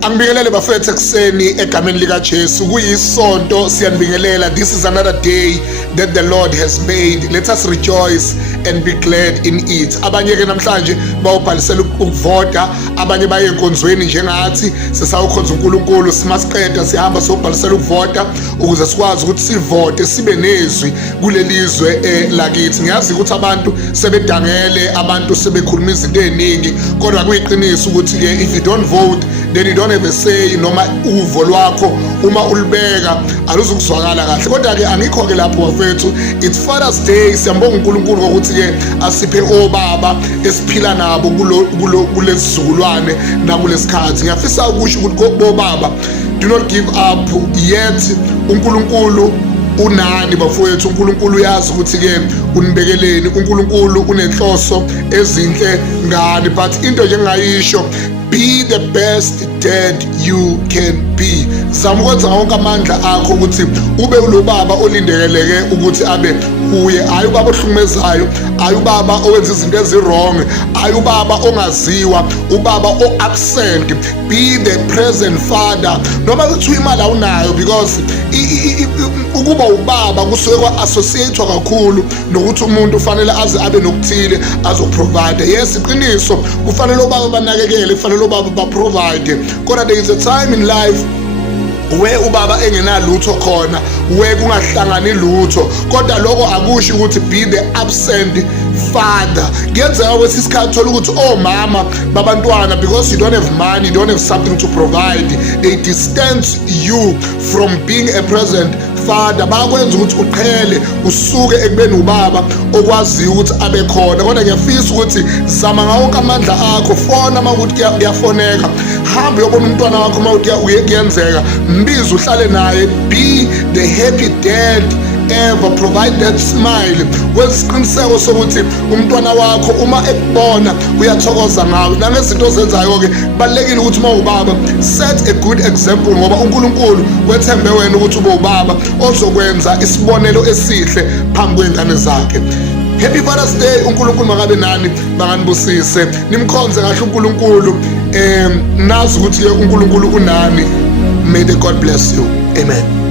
Angibingelele bafethu ekuseni egameni lika Jesu. Kuyisonto siyanibingelela. This is another day that the Lord has made. Let us rejoice and be glad in it. Abanye ke namhlanje bawubhalisela ukuvota, abanye baye enkonzweni njengathi sesawukhonza uNkulunkulu, simasiqeda sihamba sobhalisela ukuvota ukuze sikwazi ukuthi sivote sibe nezwi kulelizwe lakithi. Ngiyazi ukuthi abantu sebedangele, abantu sebekhuluma izinto eziningi, kodwa kuyiqiniso ukuthi ke if you don't vote then you don't have a say, noma uvo lwakho uma ulibeka aluzukuzwakala kahle. Kodwa ke angikho ke lapho bafethu, it's Father's Day. Siyambonga uNkulunkulu ukuthi ke asiphe obaba esiphila nabo kulesizukulwane nakulesikhathi. Ngiyafisa ukusho ukuthi bobaba, do not give up yet. uNkulunkulu unani bafowethu, uNkulunkulu uyazi ukuthi ke unibekeleni, uNkulunkulu unenhloso ezinhle ngani. But into nje ngayisho, be the best dad you can be. Zama ukwenza wonke amandla akho ukuthi ube ulobaba olindeleke ukuthi abe uye, hayi ubaba ohlukumezayo, hayi ubaba owenza izinto ezirong, hayi ubaba ongaziwa, ubaba o-absent. Be the present father. Noma kuthiwa imali awunayo, because ukuba ubaba kusuke kwa-associate-wa kakhulu nokuthi umuntu ufanele aze abe nokuthile azoprovide. Yes, iqiniso, kufanele ubaba banakekele, kufanele ubaba baprovide, kodwa there is a time in life where ubaba engenalutho khona, where kungahlangani lutho. Kodwa lokho akusho ukuthi be the absent father. Kuyenzeka kwesinye isikhathi thola ukuthi omama babantwana, because you don't have money, you don't have something to provide, they distance you from being a present father. Bakwenza ukuthi uqhele usuke ekubeni ubaba okwaziyo ukuthi abe khona. Kodwa ngiyafisa ukuthi zama ngawonke amandla akho, fona uma ukuthi kuyafoneka, hambe uyobona umntwana wakho uma ukuthi kuyenzeka, mbize uhlale naye. Be the happy dad ever, provide that smile. Wenza isiqiniseko sokuthi umntwana wakho uma ekubona uyathokoza ngawe. Nangezinto ozenzayo-ke kubalulekile ukuthi uma ubaba set a good example, ngoba uNkulunkulu wethembe wena ukuthi ube ubaba ozokwenza isibonelo esihle phambi kwey'ngane zakhe. Happy Father's Day. uNkulunkulu makabe nani, banganibusise, nimkhonze kahle uNkulunkulu. Nazi ukuthi uNkulunkulu unani. May the God bless you. Amen.